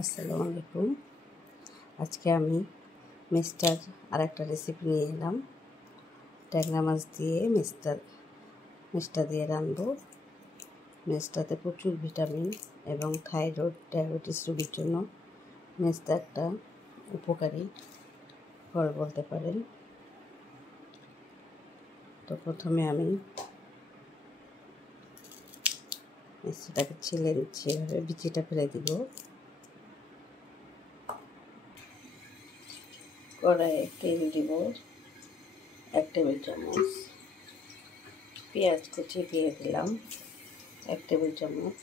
আসসালামু আলাইকুম। আজকে আমি মিষ্টার আরেকটা রেসিপি নিয়ে এলাম। ট্যাংরা মাছ দিয়ে মিষ্টা দিয়ে রাঁধবো। মিষ্টাতে প্রচুর ভিটামিন এবং থাইরয়েড ডায়াবেটিস রোগীর জন্য মিষ্টা একটা উপকারী ফল বলতে পারেন। তো প্রথমে আমি মিষ্টাটাকে ছিলে নিচ্ছি, এভাবে বিচিটা ফেলে দিব। কড়াইয়ে তেল দিব 1 টেবিল চামচ, পেঁয়াজ কুচি দিয়ে দিলাম 1 টেবিল চামচ।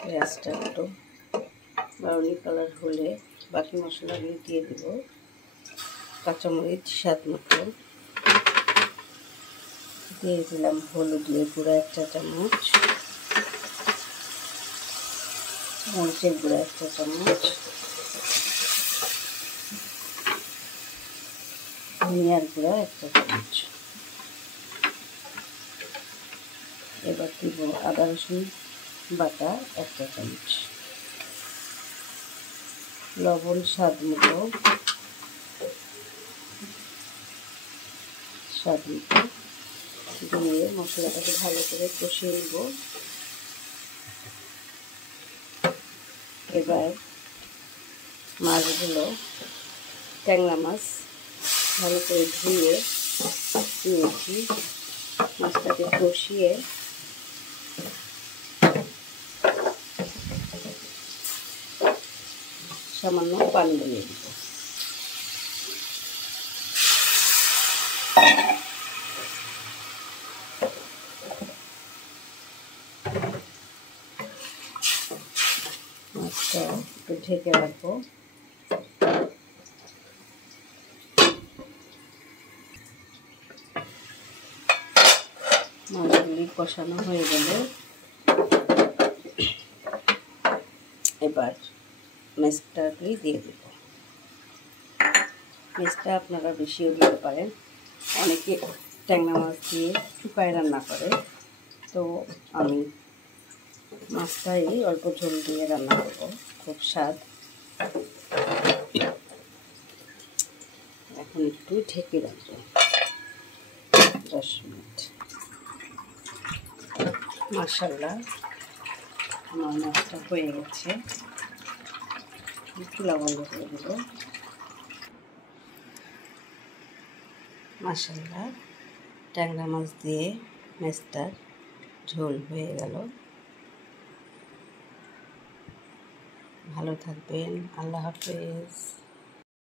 পেঁয়াজটা একটু ব্রাউনি কালার হলে বাকি মশলাগুলি দিয়ে দিব। কাঁচামরিচ স্বাদ মতো দিয়ে দিলাম, হলুদ গুঁড়া 1 চা চামচ, মরিচের গুঁড়া 1 চা চামচ, ধনিয়ার গুঁড়া 1 চা চামচ। এবার দিব আদা রসুন বাটা 1 চা চামচ, লবণ স্বাদ মতো দিয়ে মশলাটাকে ভালো করে কষিয়ে নেব। এবার মাছগুলো, ট্যাংরা মাছ ভালো করে ধুয়ে নিয়েছি, মাছটাকে কষিয়ে সামান্য পানি দিয়ে দিব। মাছটা একটু ঢেকে রাখবো। মাছগুলি কষানো হয়ে গেলে এবার মিষ্টাগুলি দিয়ে দেব। মিষ্টা আপনারা বেশিও দিতে পারেন, অনেকে ট্যাংরা মাছ দিয়ে শুকায় রান্না করে, তো আমি মাছটাই অল্প ঝোল দিয়ে রান্না করব, খুব স্বাদ। এখন একটু ঢেকে রাখবো 10 মিনিট। মাশাআল্লাহ, আমার মাছটা হয়ে গেছে। চুলা বন্ধ করে দেব। মাশাআল্লাহ, ট্যাংরা মাছ দিয়ে মিষ্টার ঝোল হয়ে গেল। ভালো থাকবেন, আল্লাহ হাফেজ।